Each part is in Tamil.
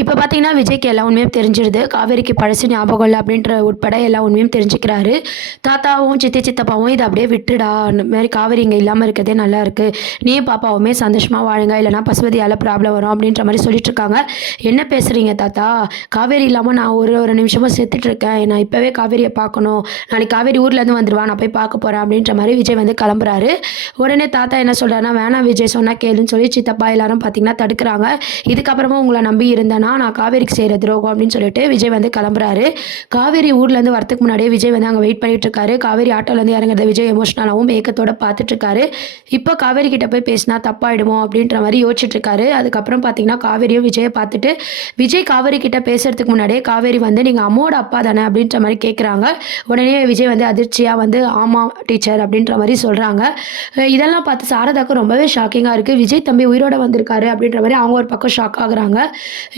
இப்போ பார்த்தீங்கன்னா, விஜய்க்கு எல்லா உண்மையும் தெரிஞ்சிருது. காவேரிக்கு பழசு ஞாபகம் இல்ல அப்படின்ற உட்பட எல்லா உண்மையும் தெரிஞ்சுக்கிறாரு. தாத்தாவும், சித்தி, சித்தப்பாவும் "இத அப்படியே விட்டுடா. இந்த மாரி காவேரி இங்க இல்லாம இருக்கதே நல்லாயிருக்கு. நீயும் பாப்பாவுமே சந்தோஷமா வாழுங்க. இல்லன்னா பசுபதியால ப்ராப்ளம் வரும்." அப்படின்ற மாரி சொல்லிட்டு இருக்காங்க. "என்ன பேசுறீங்க தாத்தா? காவேரி இல்லாம நான் ஒரு நிமிஷமா செத்துட்டுருக்கேன். நான் இப்பவே காவேரிய பார்க்கணும். நாளைக்கு காவேரி ஊர்லேருந்து வந்துருவா. நான் போய் பார்க்க போறேன்." அப்படின்ற மாரி விஜய் வந்து கிளம்புறாரு. உடனே தாத்தா என்ன சொல்றாருன்னா, "வேணாம் விஜய் சொன்னா கேளுன்னு" சொல்லி சித்தப்பா எல்லாரும் பார்த்தீங்கன்னா தடுக்குறாங்க. "இதுக்கப்புறமா உங்கள நம்பி இருந்தேன்னா, நான் காவேரிக்கு செய்ற துரோகம்." அப்படின்னு சொல்லிட்டு விஜய் வந்து கிளம்புறாரு. காவேரி ஊர்லேருந்து வரதுக்கு முன்னாடியே விஜய் வந்து அங்க வெயிட் பண்ணிட்டு இருக்காரு. காவேரி ஆட்டோலேருந்து இறங்குறத விஜய் எமோஷனலாவும் ஏக்கத்தோட பார்த்துட்டு இருக்காரு. இப்போ காவேரி கிட்ட போய் பேசினா தப்பாயிடுமோ அப்படின்ற மாரி யோசிச்சுட்டு இருக்காரு. அதுக்கப்புறம் பார்த்தீங்கன்னா, காவேரியும் விஜய பார்த்துட்டு, விஜய் காவேரி கிட்ட பேசுறதுக்கு முன்னாடியே காவேரி வந்து, "நீங்க அம்மாவோட அப்பா தானே?" அப்படின்ற மாரி கேட்குறாங்க. உடனே விஜய் வந்து அதிர்ச்சியா வந்து, "ஆமா டீச்சர்." அப்படின்ற மாரி சொல்றாங்க. இதெல்லாம் பார்த்து சாரதாக்கு ரொம்பவே ஷாக்கிங்கா இருக்கு. விஜய் தம்பி உயிரோட வந்திருக்காரு அப்படின்ற மாரி அவங்க ஒரு பக்கம் ஷாக் ஆகுறாங்க.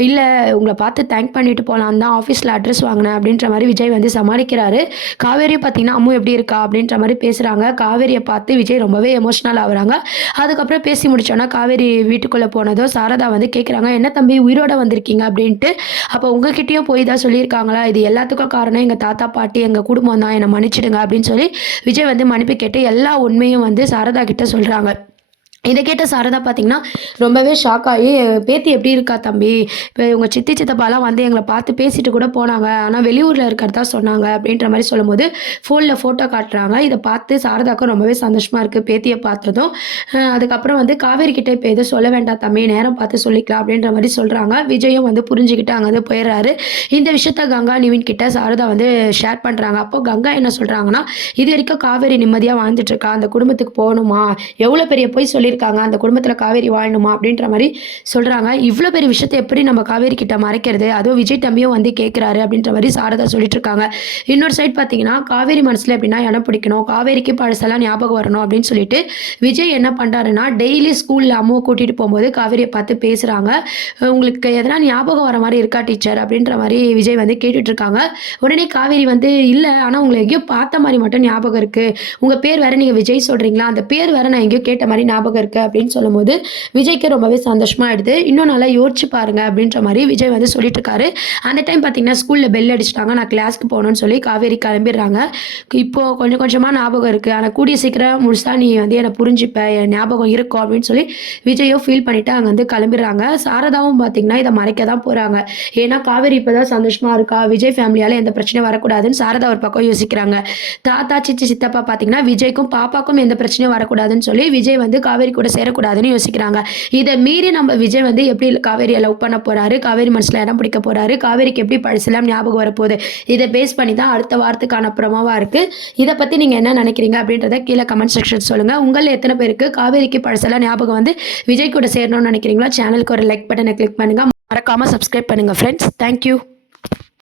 "இல்ல உங்கள பார்த்து தேங்க் பண்ணிட்டு போலான்னு தான் ஆஃபீஸ்ல அட்ரஸ் வாங்குனேன்." அப்படின்ற மாரி விஜய் வந்து சமாளிக்கிறாரு. காவேரியும் பார்த்தீங்கன்னா, "அம்மு எப்படி இருக்கா?" அப்படின்ற மாரி பேசுறாங்க. காவேரிய பார்த்து விஜய் ரொம்பவே எமோஷனல் ஆகுறாங்க. அதுக்கப்புறம் பேசி முடிச்சோன காவேரி வீட்டுக்குள்ள போனதும் சாரதா வந்து கேட்குறாங்க, "என்ன தம்பி உயிரோட வந்திருக்கீங்க?" அப்படின்ட்டு. "அப்போ உங்ககிட்டயும் போய் தான் சொல்லியிருக்காங்களா? இது எல்லாத்துக்கும் காரணம் எங்க தாத்தா, பாட்டி, எங்க குடும்பம் தான். என்ன மன்னிச்சிடுங்க." அப்படின்னு சொல்லி விஜய் வந்து மன்னிப்பு கேட்டு எல்லா உண்மையும் வந்து சாரதா கிட்ட சொல்றாங்க. இத கேட்ட சாரதா பார்த்தீங்கன்னா, ரொம்பவே ஷாக் ஆயி, "பேத்தி எப்படி இருக்கா தம்பி? இப்ப உங்க சித்தி, சித்தப்பாலாம் வந்து எங்கள பார்த்து பேசிட்டு கூட போனாங்க. ஆனா வெளியூர்ல இருக்கிறதா சொன்னாங்க." அப்படின்ற மாரி சொல்லும்போது, ஃபோன்ல ஃபோட்டோ காட்டுறாங்க. இத பார்த்து சாரதாக்கும் ரொம்பவே சந்தோஷமா இருக்கு, பேத்திய பார்த்ததும். அதுக்கப்புறம் வந்து, "காவேரி கிட்ட இப்ப எதுவும் சொல்ல வேண்டாம் தம்பி. நேரம் பார்த்து சொல்லிக்கலாம்." அப்படின்ற மாரி சொல்றாங்க. விஜயும் வந்து புரிஞ்சுகிட்டு அங்கருந்து போயிடுறாரு. இந்த விஷயத்த கங்கா, நிவின் கிட்ட சாரதா வந்து ஷேர் பண்றாங்க. அப்போ கங்கா என்ன சொல்றாங்கன்னா, "இதுவரைக்கும் காவேரி நிம்மதியா வாழ்ந்துட்டு இருக்கா. அந்த குடும்பத்துக்கு போணுமா? எவ்வளோ பெரிய பொய் சொல்லியிருக்காங்க. அந்த குடும்பத்தில காவேரி வாழணுமா?" அப்படின்ற மாரி சொல்றாங்க. "இவ்ளோ பெரிய விஷயத்த எப்படி நம்ம காவேரி கிட்ட மறைக்கிறது? அதுவும் விஜய் தம்பியும் வந்து கேட்குறாரு." அப்படின்ற மாரி சாரதா சொல்லிட்டு இருக்காங்க. இன்னொரு சைட் பார்த்தீங்கன்னா, காவேரி மனசுல எப்படின்னா இடம் பிடிக்கணும். காவேரிக்கு பழசெல்லாம் ஞாபகம் வரணும் அப்படின்னு சொல்லிட்டு, விஜய் என்ன பண்றாருன்னா, டெய்லி ஸ்கூல்ல அம்முவ கூட்டிட்டு போம்போது காவேரிய பார்த்து பேசுறாங்க. "உங்களுக்கு எதனா ஞாபகம் வர மாரி இருக்கா டீச்சர்?" அப்படின்ற மாரி விஜய் வந்து கேட்டுட்டு இருக்காங்க. உடனே காவேரி வந்து, "இல்ல, ஆனா உங்கள எங்கேயோ பார்த்த மாரி மட்டும் ஞாபகம் இருக்கு. உங்க பேர் வேற நீங்க விஜய் சொல்றீங்களா? அந்த பேர் வேற நான் எங்கேயோ கேட்ட மாரி ஞாபகம் இருக்கு." அப்படின்னு சொல்லும்போது, விஜய்க்கு ரொம்பவே சந்தோஷமா ஆயிடுது. "இன்னும் நல்லா யோசிச்சு பாருங்க." அப்படின்ற மாரி விஜய் வந்து சொல்லிட்டு இருக்காரு. அந்த டைம் பார்த்தீங்கன்னா, ஸ்கூல்ல பெல் அடிச்சுட்டாங்க. நான் கிளாஸ்க்கு போணும்னு சொல்லி காவேரி கிளம்பிடுறாங்க. "இப்போ கொஞ்சம் கொஞ்சமா ஞாபகம் இருக்கு. ஆனா கூடிய சீக்கிரம் முழுசா நீ வந்து என்ன புரிஞ்சுப்ப. என் ஞாபகம் இருக்கும்." அப்படின்னு சொல்லி விஜயும் ஃபீல் பண்ணிட்டு அங்கருந்து கிளம்பிடுறாங்க. சாரதாவும் பார்த்தீங்கன்னா, இத மறைக்க தான் போறாங்க. ஏன்னா காவேரி இப்ப தான் சந்தோஷமா இருக்கா. விஜய் ஃபேமிலியால எந்த பிரச்சனையும் வரக்கூடாதுன்னு சாரதா ஒரு பக்கம் யோசிக்கிறாங்க. தாத்தா, சித்தி, சித்தப்பா பார்த்தீங்கன்னா, விஜய்க்கும் பாப்பாக்கும் எந்த பிரச்சனையும் வரக்கூடாதுன்னு சொல்லி விஜய் வந்து காவேரி கூட சேரக்கூடாதுன்னு யோசிக்கிறாங்க. இத மீறி நம்ம விஜய் வந்து எப்படி காவேரிய லவ் பண்ண போறாரு? காவேரி மனசுல இடம் பிடிக்க போறாரு? காவேரிக்கு எப்படி பழசெல்லாம் ஞாபகம் வரப்போகுது? இத பேஸ் பண்ணி தான் அடுத்த வாரத்துக்கான ப்ரோமோவா இருக்கு. இத பத்தி நீங்க என்ன நினைக்கிறீங்க? அப்படின்றத கீழ கமெண்ட் செக்ஷன் சொல்லுங்க. உங்கள்ல எத்தன பேருக்கு காவேரிக்கு பழசெல்லாம் ஞாபகம் வந்து விஜய் கூட சேரணும்னு நினைக்கிறீங்களோ? சேனலுக்கு ஒரு லைக் பட்டன கிளிக் பண்ணுங்க. மறக்காம சப்ஸ்கிரைப் பண்ணுங்க ஃப்ரெண்ட்ஸ். Thank you.